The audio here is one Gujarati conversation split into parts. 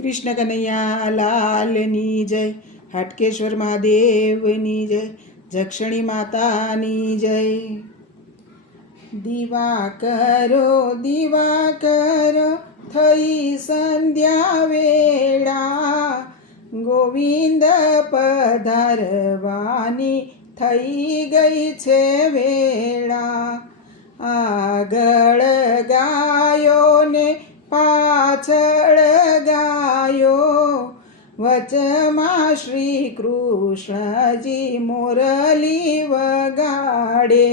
કૃષ્ણ કનૈયા લાલની જય, હાટકેશ્વર મહાદેવની જય, જક્ષણી માતાની જય. દીવા કરો થઈ સંધ્યા વેળા, ગોવિંદ પધારવાની થઈ ગઈ છે વેળા. આગળ ગાયો ને પાછળ ગાયો, વચમાં શ્રી કૃષ્ણજી મોરલી વગાડે.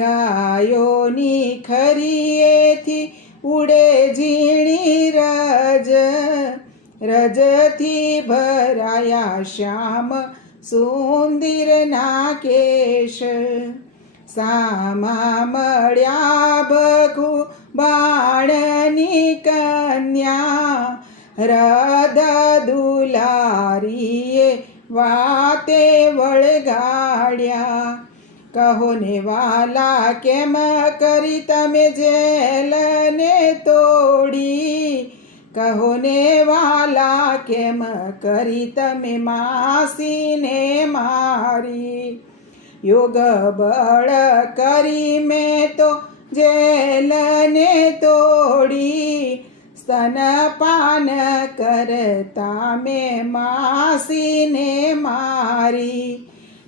ગાયોની ખરીએથી ઉડે ઝીણી રજ, રજથી ભરાયા શ્યામ સુંદરના કેશ. સામા મળ્યા ભગુ બાણની કન્યા, રાધા દુલારીએ વાતે વળગાડ્યા. કહો ને વાલા કેમ કરી તમે જેલને તોડી, કહો ને વાલા કેમ કરી તમે માસીને મારી. યોગ બળ કરી મેં તો જેલને તોડી, સ્તનપાન કરતા મેં માસીને મારી.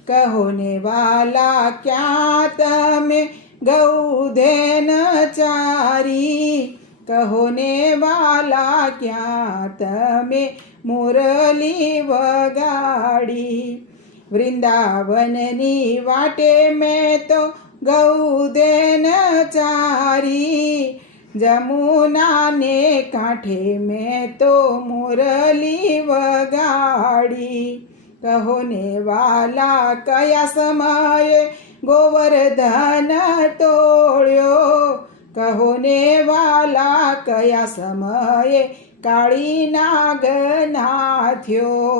કહો ને વાલા ક્યાં તમે ગૌધેન ચારી, કહો ને વાલા ક્યાં તમે મુરલી વગાડી. વૃંદાવનની વાટે મેં તો ગૌધેન ચારી, જમુનાને કાંઠે મેં તો મુરલી વગાડી. કહો ને વાલા કયા સમયે ગોવર્ધન તોળ્યો, કહો ને વાલા કયા સમયે કાળી નાગ નાથ્યો.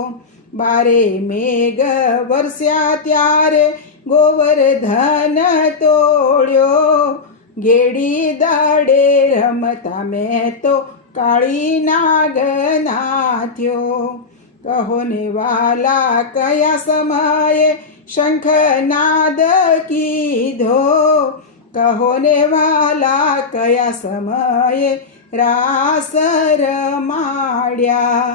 બારે મેઘ વરસ્યા ત્યારે ગોવર્ધન તોળ્યો, ગેડી દાડે રમતા મેં તો કાળી નાગ નાથ્યો. કહો ને વાલા કયા સમયે શંખનાદ કીધો, કહો ને વાલા કયા સમયે રાસ રમાડ્યા.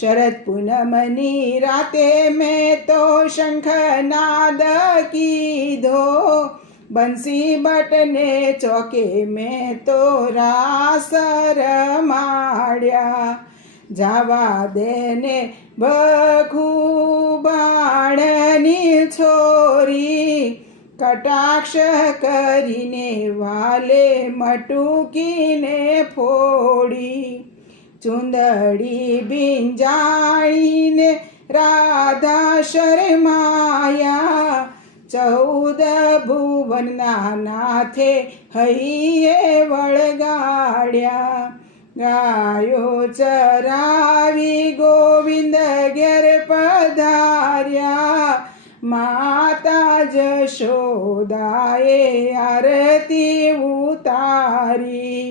શરદ પૂનમની રાતે મેં તો શંખનાદ કીધો, બંસી બટને ચોકે મેં તો રાસ રમાડ્યા. જાવા દેને બખુ બાણની છોરી, કટાક્ષ કરીને વાલે મટુકીને ફોડી. ચુંદડી બિંજાણીને રાધા શરમાયા, 14 ભુવનના નાથે હૈયે વળગાડ્યા. ગાયો ચરાવી ગોવિંદ ઘેર પધાર્યા, માતા જશોદાએ આરતી ઉતારી.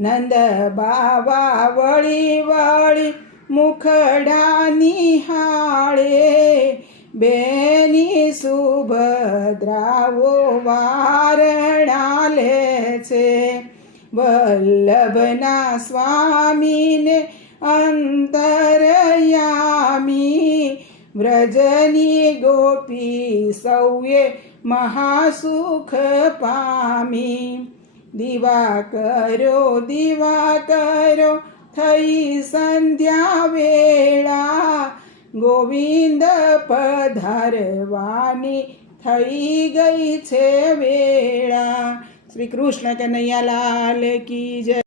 નંદ બાવા વળી વળી મુખડા નિહાળે, બેની સુભદ્રાઓ વારણા લે છે. વલ્લભના સ્વામીને અંતરયામી, વ્રજની ગોપી સૌએ મહાસુખ પામી. દીવા કરો થઈ સંધ્યા વેળા, ગોવિંદ પધારવાની થઈ ગઈ છે વેળા. શ્રી કૃષ્ણ કનૈયા લાલ કી જય.